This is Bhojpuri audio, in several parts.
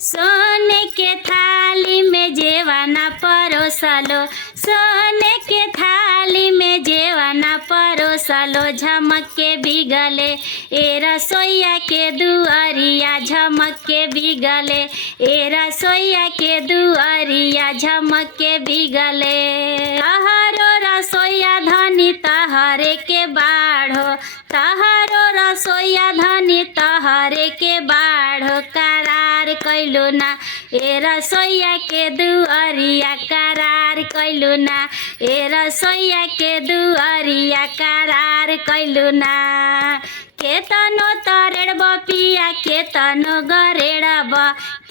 सोने के थाली में जेवाना परोसलो, सोने के थाली में जेवाना परोसलो, झमक के बिगले ए रसोईया के दुआरिया, झमक के बिगले ए रसोईया के दुआरिया, झमक के बिगले। तहरो रसोईया धनी तहरे के बाढ़ो, तहरो रसोईया धनी तहरे के बाढ़ो, करार कैलू ना ए रसोईया के दुआरिया, करार कैलू ना ए रसोईया के दुआरिया, करार कैलू ना। केतनो तरेड़ब पिया केतनो गरेड़ब,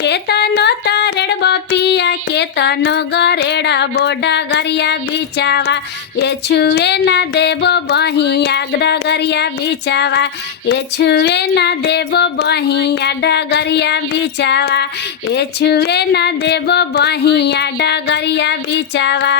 केतनो तरेड़ब पिया केतनो गरेड़ब, डगरिया बिचावा ए छुए ना देबो बहिया, डगरिया बिचावा ए छुए ना देबो बहिया, डगरिया बिचावा ए छुए ना देबो बहिया, डगरिया बिचावा।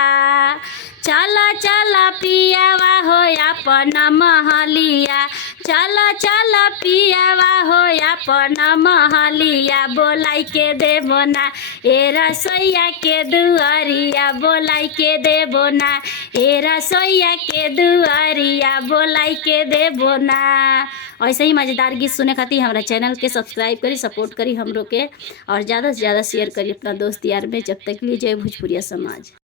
चला चला पियावा हो अपन महलिया, चला चला पियावा हो अपन महलिया, बोलाई के देबो ना ए रसोईया के दुआरिया, बोलाई के देबो ना ए रसोईया के दुआरिया, बोलाई के देबो ना। ऐसे ही मज़ेदार गीत सुने खातिर हमारा चैनल के सब्सक्राइब करी, सपोर्ट करी हमरो के, और ज़्यादा से ज़्यादा शेयर करी अपना दोस्त यार में। जब तक के लिए जय भोजपुरिया समाज।